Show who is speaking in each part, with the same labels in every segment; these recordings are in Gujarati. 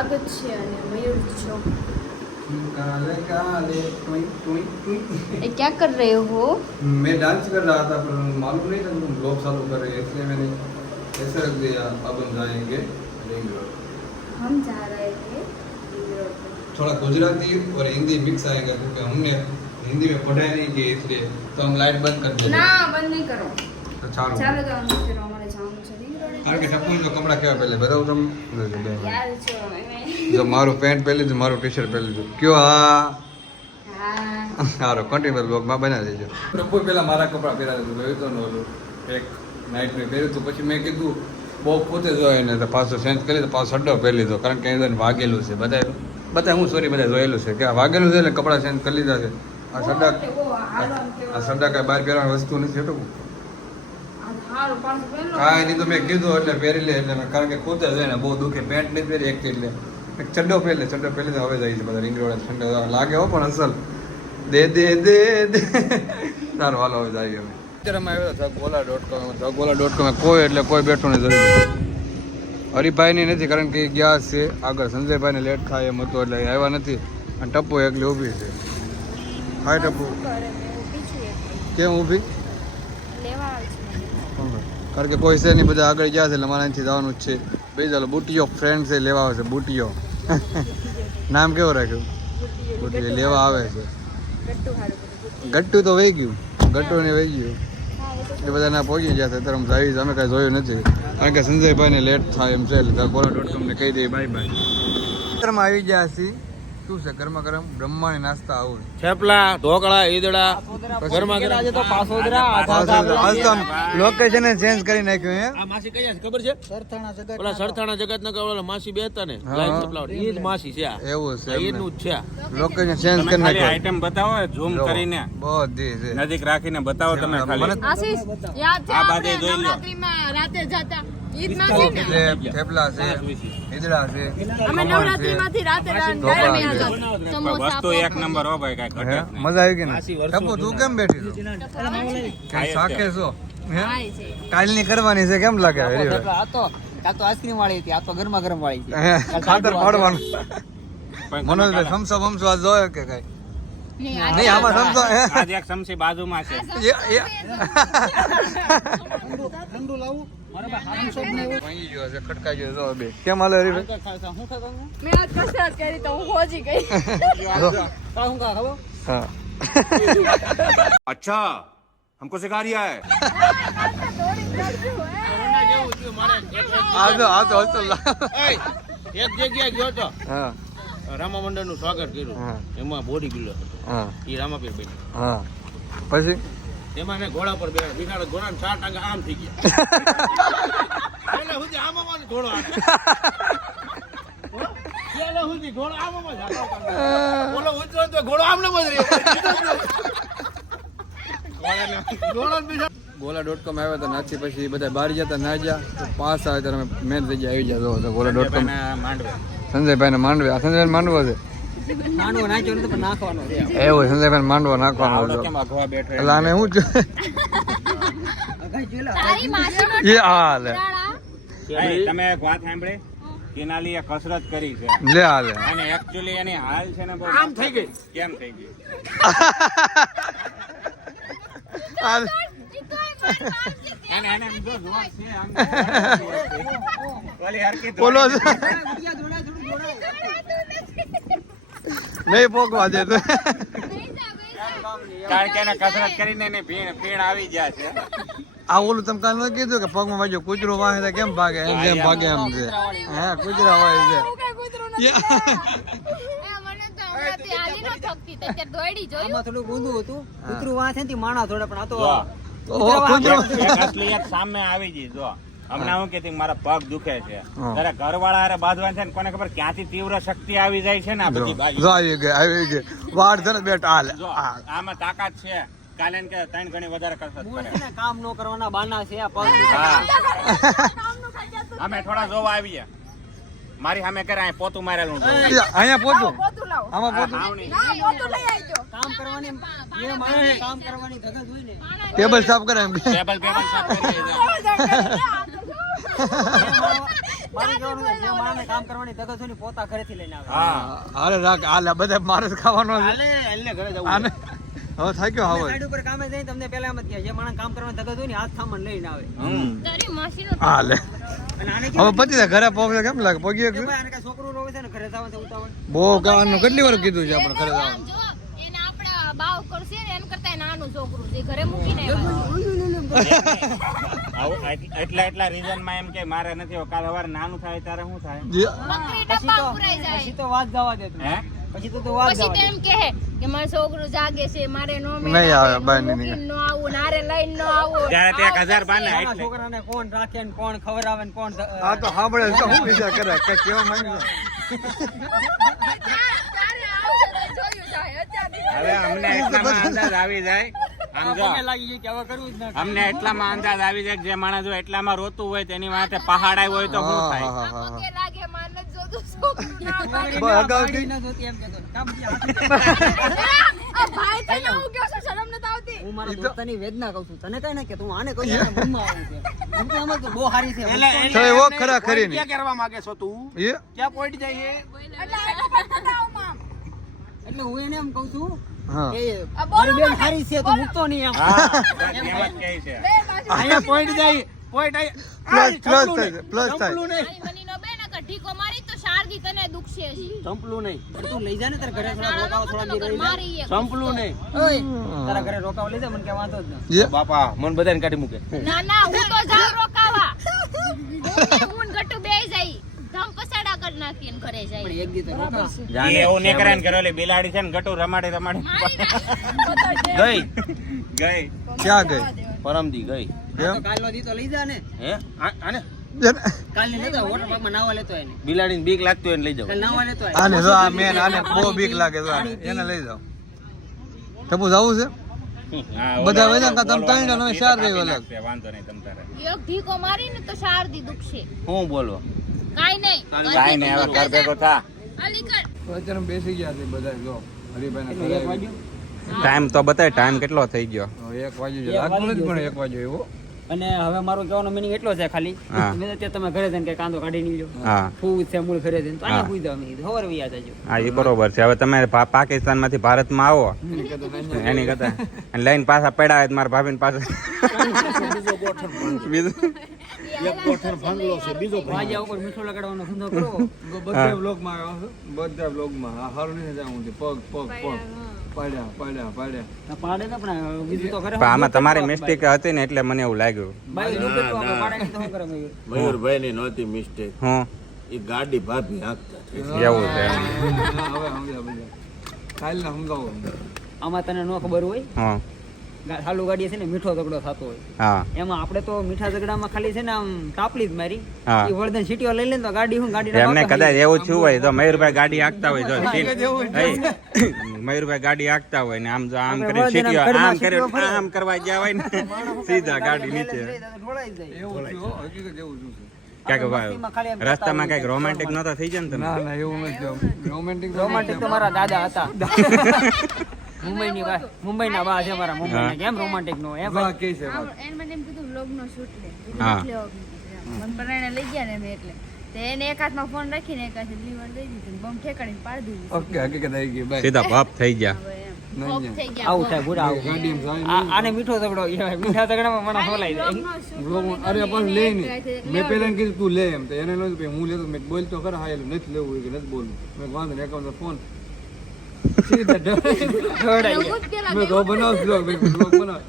Speaker 1: સ્વાગત છે અને મયુર છો
Speaker 2: काले काले टुई टुई टुई
Speaker 1: એ ક્યાં કર રહે હો
Speaker 2: मैं डांस कर रहा था पर मालूम नहीं था तुम ब्लॉग चालू कर रहे हैं इसलिए मैंने ऐसे रख दिया अब हम जाएंगे रिंग रोड
Speaker 1: हम जा रहे थे रिंग रोड पे।
Speaker 2: थोड़ा गुजराती और हिंदी मिक्स आएगा क्योंकि हमने हिंदी में पढ़ाई नहीं की इसलिए तो हम लाइट बंद कर देंगे
Speaker 1: ના બંધ નહીં કરો
Speaker 2: तो चालू
Speaker 1: ચાલો તો અમે ચલો અમારે જવાનું છે રિંગ રોડ
Speaker 2: કારણ કે ટપુ જો કપડા કેવા પહેલે બતાવું તમને
Speaker 1: યાર છો અમે
Speaker 2: જો મારું પેન્ટ પહેરી લીધું મારું ટી શર્ટ પહેરી લીધું કયો હા. સારો કન્ટિન્યુ બ્લોગમાં બનાવી દેજો. પ્રભુ પહેલા મારા કપડાં પહેરા દીધું જોયું તો ને ઓલું. એક નાઇટ મેં પહેર્યું હતું પછી મેં કીધું બહુ પોતે જોયો ને તો પાછો ચેન્જ કરી તો પાછો સડ્ડો પહેરી લીધો. કારણ કે એને વાગેલું છે બધા બધા હું સોરી બધા જોયેલું છે. કે આ વાગેલું છે એટલે કપડાં ચેન્જ કરી લીધા છે. આ સડ્ડા આ સડ્ડા કાંઈ બહાર પહેરવાની વસ્તુ નથી હતું
Speaker 1: હારું
Speaker 2: કાંઈ નહીં તો મેં કીધું એટલે પહેરી લે એટલે કારણ કે પોતે છે ને બહુ દુઃખે પેન્ટ નહીં પહેરી એક એટલે. એક ચડ્ડો પહેલે ચડ્ડો પહેલે હવે જાય છે બધા રીંગ રોડ ઠંડો લાગે હો પણ અસલ. દે દે દે દે. સારું, હાલો, હવે જઈએ હવે. આવ્યા જગોલા ડોટ કોમ ધગોલા ડોટ કોમ કોઈ એટલે કોઈ નહીં જોયું હરિભાઈની નથી, કારણ કે ગયા છે. આગળ સંજયભાઈને લેટ થાય એમ હતું એટલે આવ્યા નથી. અને ટપ્પુ એકલી ઊભી છે. હાય, ટપ્પુ. કેમ ઊભી? કારણ કે કોઈ છે નહીં, બધા આગળ ગયા છે એટલે મારા અહીંથી જવાનું જ છે. બે ચાલો બુટીઓ ફ્રેન્ડ છે, લેવા આવે છે બુટીઓ નામ કેવું રાખ્યું? બુટીઓ લેવા આવે છે.
Speaker 1: ગટ્ટુ
Speaker 2: તો વહી ગયું. ગટ્ટુ ને વહી ગયું. એ બધા ના પહોંચી ગયા છે. અમે જઈએ અમે કાંઈ જોયું નથી. કારણ કે સંજયભાઈને લેટ થાય એમ છે. એટલે કોલા ડોટ કોમને કહી દઈએ. બાય બાય આવી ગયા છીએ. શું છે? ગરમા ગરમ બ્રહ્માની નાસ્તા આવું.
Speaker 3: થેપલા ઢોકળા ઈદડા ગરમા ગરમ.
Speaker 2: લોકેશન ચેન્જ કરી નાખ્યું હે?
Speaker 3: આ માસી કયા છે? ખબર છે? ઓલા સરથાણા જગત ના ઓલા માસી બેતા ને લાઈવ થેપલા ઈ જ માસી છે આ.
Speaker 2: એવું છે એમને.
Speaker 3: જ છે
Speaker 2: લોકેશન ચેન્જ કરી નાખ્યું.
Speaker 4: આઈટમ બતાવો ઝૂમ કરીને.
Speaker 2: બધી છે.
Speaker 4: નજીક રાખીને બતાવો તમે ખાલી.
Speaker 1: આશીષ યાદ છે
Speaker 4: આ
Speaker 1: આપણે
Speaker 4: જોઈ લો.
Speaker 1: નવરાત્રીમાં રાતે જતા?
Speaker 2: થેપલા છે ઈદડા છે
Speaker 1: અમે નવરાત્રીમાંથી રાતે
Speaker 2: ઢોકળા
Speaker 1: ડાયરા
Speaker 2: છે.
Speaker 1: હતા
Speaker 4: પણ
Speaker 1: સમોસા
Speaker 4: એક નંબર હો ભાઈ કાંઈ ઘટે
Speaker 2: મજા આવી ગઈ ને? ટપુ તું કેમ બેઠી છો? કઈ
Speaker 4: ખાય
Speaker 2: છો. હે?
Speaker 1: ખાય છે.
Speaker 2: કાલની કરવાની છે કેમ લાગે?
Speaker 5: આ તો કાલ તો આઈસ્ક્રીમ વાળી હતી આ તો ગરમા ગરમ વાળી હતી.
Speaker 2: ખાતર પાડવાનું. મનોજભાઈ સમસો બમસો આજ જોયો કે કઈ?
Speaker 1: નહીં,
Speaker 2: આમાં સમસો
Speaker 4: આજ એક સમસી બાજુમાં છે.
Speaker 2: ઠંડુ એ-
Speaker 1: અચ્છા હમકો સિખા રહ્યા હે.
Speaker 3: એક જગ્યાએ ગયો તો
Speaker 2: હા.
Speaker 3: રામા મંડળનું સ્વાગત કર્યું એમાં બોડી બિલ્ડર હતો એ રામાપીર બેઠા
Speaker 2: પછી?
Speaker 3: એમાં ને ઘોડા પર બેઠા. ઘોડા ચાર ટાંગા આમ થઈ ગયા. એટલે સુધી આમાં ઘોડો આમાં જ જ
Speaker 2: ગોલા ડોટ કોમ આવ્યા હતા નાચી પછી બધા બહાર ગયા ના તો પાસ આવે ત્યારે મેન આવી ગયા. તો ગોલા ડોટ કોમ સંજયભાઈ ને માંડવે. આ સંજયભાઈ માંડવો છે.
Speaker 5: નાનું નાખ્યો નથી પણ નાખવાનો
Speaker 2: એવું સંજયભાઈ માંડવો નાખવાનો
Speaker 4: કેમ અગવા બેઠો
Speaker 2: એટલે આને શું છે એ લે.
Speaker 4: તમે એક વાત સાંભળી? કિનાલી એ કસરત કરી છે.
Speaker 2: લે આ લે.
Speaker 4: અને એકચ્યુઅલી એની હાલ છે ને બહુ
Speaker 3: આમ થઈ ગઈ.
Speaker 4: કેમ થઈ ગઈ?
Speaker 2: આ
Speaker 4: એને એને જો જોર છે આમ ઓલી હરકી
Speaker 2: બોલો છે નહીં પોકવા દે તો.
Speaker 4: કારણ કે એને કસરત કરીને એની ભીણ ભીણ આવી ગયા છે.
Speaker 2: આ ઓલું તમે કાલ કીધું કે પગમાં બાજુ કૂતરો વાહે તો કેમ ભાગે? એમ જેમ ભાગે એમ છે. હે કૂતરા વાળે છે.
Speaker 5: થોડું ઊંધું હતું. કૂતરું વાંચે માણા થોડા પણ આ તો
Speaker 4: સામે આવી ગઈ જો. હમણાં હું કે મારા પગ દુખે છે. ત્યારે ઘરવાળા અરે બાંધવા છે ને કોને ખબર ક્યાંથી તીવ્ર શક્તિ આવી જાય છે ને આ બધી બાજુ.
Speaker 2: આવી ગઈ આવી ગઈ. વાળ છે ને બેટા હાલ
Speaker 4: આમાં તાકાત છે. કાલે કે ત્રણ ગણી વધારે કરે.
Speaker 5: ને કામ નો કરવાના બાના છે આ પગ
Speaker 4: હા. અમે થોડા જોવા આવીએ. મારી સામે કરે અહીં પોતું મારેલું.
Speaker 2: અહીંયા પોતું?
Speaker 1: પોતું
Speaker 2: આમાં પોતું?
Speaker 4: આવની.
Speaker 1: ના પોતું લઈ આવજો.
Speaker 5: કામ કરવાની એ માણસને કામ કરવાની ધગત હોય ને.
Speaker 2: ટેબલ સાફ કરે એમ
Speaker 4: ટેબલ ટેબલ સાફ કરીએ
Speaker 5: કામ કરવાની પોતા ઘરેથી લઈને આવે.
Speaker 3: હા.
Speaker 2: રાખ બધા મારે ખાવાનો
Speaker 3: હાલે ઘરે જવું
Speaker 2: આને હવે થાય હવે
Speaker 5: સાઈડ ઉપર કામે જઈને તમને પહેલા એમ જ કહે જે માણસ કામ કરવાની તક હોય ને હાથ સામાન લઈને આવે.
Speaker 1: તારી માસીનો
Speaker 2: હાલે. હવે
Speaker 5: કેવું
Speaker 2: ઘરે પહોંચે કેમ લાગે?
Speaker 5: કાંઈ છોકરું રોવે છે ને ઘરે ઉતાવળ?
Speaker 2: બહુ ગાવાનું કેટલી વાર કીધું છે આપણે ઘરે જવાનું?
Speaker 1: એને બાવ કરશે ને એમ કરતા નાનું છોકરું જે ઘરે મૂકીને આવ્યા.
Speaker 4: એટલા એટલા રીઝનમાં એમ કે મારે નથી કાલ સવારે નાનું થાય ત્યારે શું થાય?
Speaker 5: પછી તો પછી તો વાત જવા દે તું.
Speaker 4: હે?
Speaker 5: પછી તો તું વાત
Speaker 1: પછી
Speaker 5: જવા
Speaker 1: તો એમ કહે કે મારું છોકરો જાગે છે મારે નો મે
Speaker 2: નહીં આવે,
Speaker 1: આવે,
Speaker 2: નહીં
Speaker 1: નો આવું નારે લઈને નો આવું.
Speaker 4: જ્યારે તે 1000 બાને એટલે
Speaker 5: છોકરાને કોણ રાખે ને કોણ ખવડાવે ને કોણ
Speaker 2: આ તો સાંભળે તો હું વિચાર કરે? કે કેવા
Speaker 1: માંગે
Speaker 4: હવે અમને એટલામાં અંદાજ આવી જાય. અમને એટલામાં અંદાજ આવી જાય જે માણસ એટલામાં રોતું હોય તેની માથે પહાડ આવ્યો હોય તો શું થાય?
Speaker 3: એટલે
Speaker 5: હું એને એમ કહું છું બેન સારી છે તું મૂકતો નહીં એમ.
Speaker 4: હા. એમ જ કહે છે.
Speaker 3: અહીંયા પોઈન્ટ જાય પોઈન્ટ
Speaker 2: Plus, plus થાય છે, થાય.
Speaker 1: મારી ઢીકો તો શારદી તને દુખશે.
Speaker 3: ચંપલું નહીં.
Speaker 5: તું લઈ જા ને તારા ઘરે થોડા રોકાવા.
Speaker 3: ચંપલું નહીં.
Speaker 5: ઓય. તારા ઘરે રોકાવ લઈ જા મને કે વાંધો જ ના.
Speaker 3: બાપા મન બધાને કાઢી મૂકે.
Speaker 1: ના ના હું તો જાઉં રોકાવા હું ને હું ને ગટ્ટુ બેય જાય ધમ પસાડા કરી નાખીને ઘરે જાય.
Speaker 5: પણ એક દી તો રોકા.
Speaker 4: એ એવું નહીં ને કે બિલાડી છે ને ગટુ રમાડી રમાડી.
Speaker 3: ગઈ.
Speaker 4: ગઈ.
Speaker 2: ક્યાં ગઈ?
Speaker 3: પરમદી ગઈ.
Speaker 5: કાલનો દી તો લઈ જા ને.
Speaker 3: હે? આને.
Speaker 2: જેને-
Speaker 5: કાલની લેતો વોટર પાર્કમાં નાવા લેતો એને.
Speaker 3: બિલાડીને બીક લાગતી હોય ને લઈ જાવ
Speaker 5: કાલ નાવા લેતો આય.
Speaker 2: આને જો આ મેન આને બહુ બીક લાગે તો એને લઈ જાઓ. ટપુ જવું છે?
Speaker 4: હા,
Speaker 2: બધા તમે ત્રણ ચાર રહ્યો અલગ.
Speaker 4: વાંધો નહીં તમ તારે.
Speaker 1: એક ઢીકો મારીને તો શારદી દુખશે.
Speaker 3: હું બોલો
Speaker 1: કાઈ નહીં.
Speaker 4: કાંઈ નહીં હવે ઘર ભેગો થા.
Speaker 2: અત્યારે બેસી ગયા છે બધા જો હરિભાઈ
Speaker 5: કેટલું? એક વાગ્યું?
Speaker 4: ટાઈમ તો બતાય ટાઈમ કેટલો થઈ ગયો?
Speaker 2: એક વાગ્યો છે. લાગતું નથી પણ એક વાગ્યો એવો.
Speaker 5: અને હવે મારો કહેવાનો મિનિંગ એટલો છે ખાલી. મેં તો તમે ઘરે જઈને કે કાંદો કાઢી નીકળ્યો
Speaker 4: હા.
Speaker 5: ફૂલ છે મૂળ ઘરે જઈને. તો આને પૂછી દો મેં ખબર વિયા જજો.
Speaker 4: હા એ બરોબર છે. હવે તમે પા- પાકિસ્તાનમાંથી ભારતમાં આવો. એની કરતા અને લઈને પાછા પડ્યા હોય મારા ભાભીને પાછા બીજું
Speaker 5: વાજ્યા ઉપર મીઠો લગાડવાનો ધંધો કરો
Speaker 2: બધા બ્લોગમાં આવ્યો છું બધા બ્લોગમાં આ હારું નથી જાવું છે પગ પગ પગ પાડ્યા પાડ્યા પાડ્યા
Speaker 5: પાડે ને પણ બીજું તો કરે
Speaker 4: આમાં તમારી મિસ્ટેક હતી ને એટલે મને એવું લાગ્યું
Speaker 5: નહીં?
Speaker 6: મયુરભાઈ ની નહોતી મિસ્ટેક
Speaker 4: હું
Speaker 6: એ ગાડી ભાભી હાંકતા
Speaker 4: એવું છે
Speaker 2: હવે સમજાવો
Speaker 5: આમાં તને ન ખબર હોય
Speaker 4: હા
Speaker 5: ગા- ચાલુ ગાડી છે ને મીઠો ઝઘડો થતો હોય. એમાં આપણે તો મીઠા ઝઘડામાં ખાલી છે ને આમ તાપલી જ મારી. એ વળદન સીટીઓ લઈ લે તો ગાડી હું ગાડી
Speaker 4: એમને કદાચ એવું થયું હોય તો મયુરભાઈ ગાડી આખતા હોય જો મયુરભાઈ ગાડી આખતા હોય ને આમ જો આમ કરી સીટીઓ આમ કરે આમ કરવા ગયા હોય ને સીધા ગાડી નીચે.
Speaker 5: ઢોળાઈ જાય.
Speaker 2: એવું છે
Speaker 4: ક્યાંક રસ્તામાં કંઈક રોમેન્ટિક નતા થઈ જાય ને તમે?
Speaker 2: ના ના એવું નથી રોમેન્ટિક
Speaker 5: રોમાન્ટિક તો મારા દાદા હતા. મુંબઈની મુંબઈ ના વાત છે મારા મુંબઈના કેમ રોમાન્ટિક નો એમ
Speaker 2: વાત કે છે વાત.
Speaker 1: એને મને એમ કીધું વ્લોગ નો શૂટ લે. એટલે આવું કીધું. લઈ ગયા ને મેં એટલે. તો એને એક હાથમાં ફોન રાખીને એક હાથે લીવર દઈ દીધું બમ ઠેકાણીને પાડી દીધું.
Speaker 2: ઓકે હકીકત આવી ગઈ બાય.
Speaker 4: સીધા ભપ થઈ ગયા.
Speaker 1: હવે એમ.
Speaker 2: નહીં,
Speaker 1: ઓફ
Speaker 2: નહીં.
Speaker 1: થઈ ગયા
Speaker 5: આવું થાય બુડા આવું.
Speaker 2: ગાડીમાં જાય
Speaker 5: આ- આને મીઠો તગડો મીઠા તગડામાં મને સોલાઈ જાય?
Speaker 2: અરે પણ લે નહીં. મેં પહેલા કીધું તું લે. એમ તો એને નહોતું હું લેતો મેં બોલતો ખરા હા નથી લેવું હોય કે નથી બોલવું. મેં વાંધો નહીં એકાઉન્ટ ફોન બનાવ બ્લોગ બનાવ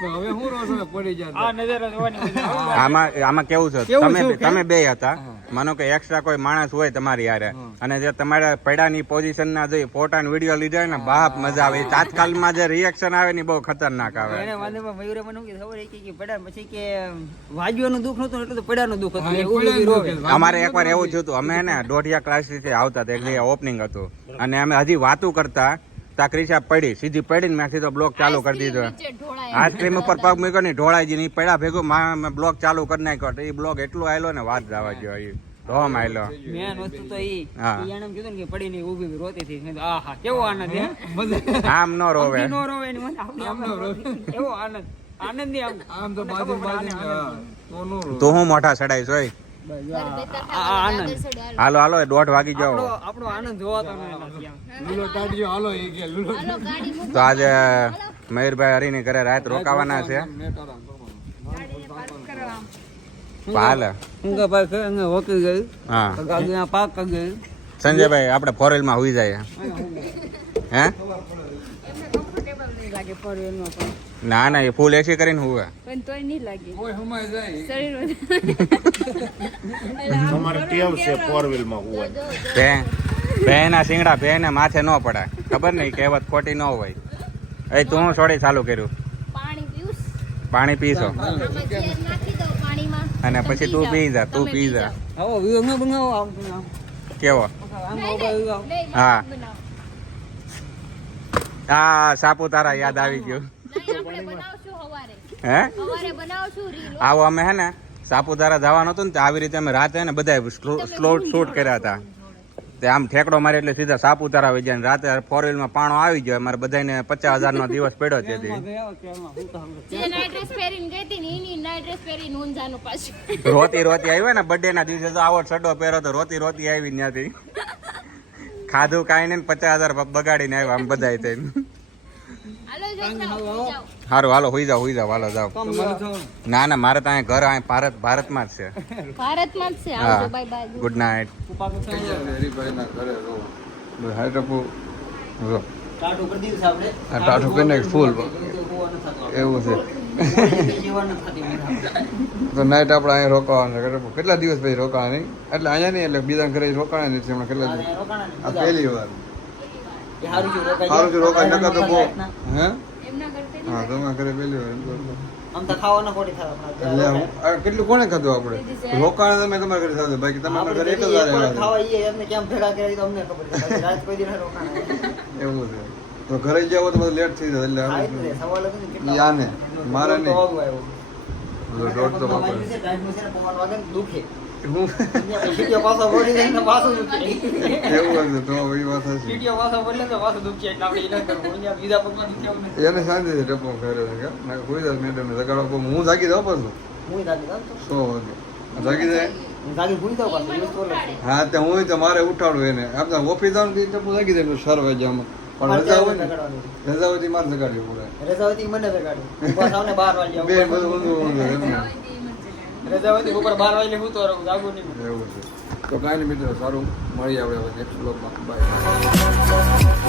Speaker 2: હવે હું રોજ પડી જાય
Speaker 5: આ નજર જોવાની મજા આવે.
Speaker 4: આમાં આમાં કેવું છે? તમે તમે બે હતા. માનો કે એક્સ્ટ્રા કોઈ માણસ હોય તમારી યારે અને જે તમારા પૈડાની પોઝિશન ના જોઈ ફોટા ને વીડિયો લીધા ને બાપ મજા આવે. તાત્કાલમાં જે રિએક્શન આવે ને બહુ ખતરનાક આવે.
Speaker 5: એને વાંધોમાં મયુરે મને શું ખબર કે પડ્યા પછી કે વાજવાનું દુઃખ નતું એટલું તો પડ્યાનું દુઃખ હતું. એવું
Speaker 4: અમારે એકવાર એવું થયું હતું. અમે ને દોઢિયા ક્લાસથી આવતા હતા એક ઓપનિંગ હતું. અને અમે હજી વાતું કરતા તા ક્રિશા પડી. સીધી પડીને મેથી તો બ્લોક ચાલુ કરી દીધો. આઈસ્ક્રીમ ઉપર પગ મૂક્યો ને ઢોળાઈ જઈને પડ્યા ભેગો મેં બ્લોક ચાલુ કરી નાખ્યો એ બ્લોક એટલો આવેલો ને વાત જવા ગયો એ ધોમ આવેલો
Speaker 5: મેન વસ્તુ તો ઈ.
Speaker 4: હા.
Speaker 5: ઈ એને એમ કીધું કે પડીને ઊભી ઊભી રોતી હતી. મેં આહા કેવો આનંદ હે?
Speaker 4: આમ ન રોવે.
Speaker 5: નો રોવે ને મને આવડી રોવે. કેવો આનંદ. આનંદની આમ.
Speaker 2: આમ તો બાજુ બાજુ તો
Speaker 4: તું હું મોટા સડાઈશ હોય
Speaker 5: આનંદ.
Speaker 4: હાલો હાલો દોઢ વાગી જાવ
Speaker 5: આપણો આનંદ જોવાતો
Speaker 2: કાઢજો હાલો એ કે લૂલો
Speaker 1: હાલો ગાડી મૂકો.
Speaker 4: તો આજે મયુરભાઈ હરીની ઘરે રાત રોકાવાના છે. હાલ.
Speaker 5: ભાઈ અંગે હોકી ગઈ?
Speaker 4: હા.
Speaker 5: પાક કરી ગઈ.
Speaker 4: સંજયભાઈ આપણે ફોરમાં હુઈ જાય. હે?
Speaker 1: લાગે ફોરવેલમાં પણ.
Speaker 4: ના ના એ ફૂલ એસી કરીને હોવે.
Speaker 1: પણ તોય નહીં લાગે.
Speaker 2: ઓય હમાય જાય.
Speaker 1: શરીર
Speaker 6: તમારે ટેવ છે ફોર વ્હીલમાં હોવાની
Speaker 4: ભે ભેના શિંગડા ભેને માથે ન પડાય. ખબર નહીં કહેવત ખોટી ન હોય. એ તું હું છોડી ચાલુ કર્યું?
Speaker 1: પાણી પીઉસ.
Speaker 4: પાણી પીશો.
Speaker 1: આમાં ઝેર નાખી દો પાણીમાં.
Speaker 4: અને પછી તું પી જા તું પી જા
Speaker 5: આવો વિયો ન બનાવો આમ આમ.
Speaker 4: કેવો?
Speaker 5: હા.
Speaker 4: હા. આ સાપુતારા યાદ આવી ગયું. હે?
Speaker 1: હવારે બનાવશું રીલ.
Speaker 4: આવો અમે હે ને સાપુતારા જવાનું હતું ને તો આવી રીતે અમે રાતે ને બધા સ્લોટ શૂટ કર્યા હતા. તે આમ ઠેકડો મારે એટલે સીધા સાપુતારા આવી જાય ને રાતે ફોરમાં પાણો આવી ગયો. અમારે બધાને પચાસ હજાર નો દિવસ પડ્યો છે રોતી રોતી આવી ને બર્થડે ના દિવસે તો આવો છડો પહેરો તો રોતી રોતી આવી ત્યાંથી ખાધું કાંઈ નહીં પચાસ હજાર બગાડીને આવ્યા આમ બધા થઈને
Speaker 1: હાલો છોકરાઓ જાઓ
Speaker 4: સારું હાલો હોઈ જાઓ હોઈ જાઓ હાલો જાઓ. ના ના મારે તો અહીંયા ઘર અહીં ભારત ભારતમાં જ છે.
Speaker 1: ભારતમાં જ છે.
Speaker 4: હા. Bye
Speaker 5: bye. Good night
Speaker 2: hi Tapu row
Speaker 5: ટાટુ કરી દીધું આપણે.
Speaker 2: આ ટાટુ કરી
Speaker 5: એવું
Speaker 2: છે. તો નાઈટ આપણે અહીંયા રોકાવાનું કેટલા દિવસ પછી રોકાવાની? એટલે અહીંયા નહીં એટલે બીજા ઘરે રોકાણા નથી કેટલા દિવસ? આ પહેલી વાર.
Speaker 5: હારું
Speaker 2: સારું છે રોકાય નકર તો બહુ હે? હા તમારા ઘરે એમ એટલે કેટલું કોને ખાધું આપણે? રોકાણ તમે તમારા ઘરે ખાધું બાકી તમારા ઘરે એક જ વાર આવ્યા હતા.
Speaker 5: ખાવા ઈએ એમને કેમ ભેગા કર્યા એ તો અમને ખબર છે. બાકી રાત કોઈ દિવસ રોકાણા
Speaker 2: એવું છે. તો ઘરે જાવ તો બધું લેટ થઈ જાય એટલે યાને મારે નહીં. દોઢ તો
Speaker 5: વાગે દુખે.
Speaker 2: હું
Speaker 5: અહીંયા પાછો વળી જાય ને પાછું દુખે.
Speaker 2: એવું હતું તો એ વાત હશે
Speaker 5: પાછો વળે ને પાછું દુખે એટલે આપણે એ કરવું. અહીંયા બીજા પગમાં દુખે
Speaker 2: એને શાંતિ ટપો ઘરે કે ના કોઈ દાસ મેડમ ને જગાડો પણ હું જાગી દઉં પાછું?
Speaker 5: હું જાગી જાઉં
Speaker 2: સો વાગે. જાગી જાય?
Speaker 5: જાગી ભૂલી જાઉં પાછું. દિવસ તો અલગ છે.
Speaker 2: હા તે હું તો મારે ઉઠાડું એને. આપણે ઓફિસ આવું તો ટપો જાગી જાય સર વાગ્યામાં પણ
Speaker 5: મારે
Speaker 2: રજા હોય ને?
Speaker 5: જગાડવાનું.
Speaker 2: રજા હોય તો મારે જગાડવી પડે.
Speaker 5: રજાવતી મને જગાડ્યું.
Speaker 2: બે બધું ઊંધું ઊંધું
Speaker 5: હોય ઉપર બાર વાગે હું તો જાગું નહીં.
Speaker 2: એવું છે. તો કાંઈ નહીં મિત્રો, સારું. મળી આપણે નેક્સ્ટ બ્લોગમાં બાય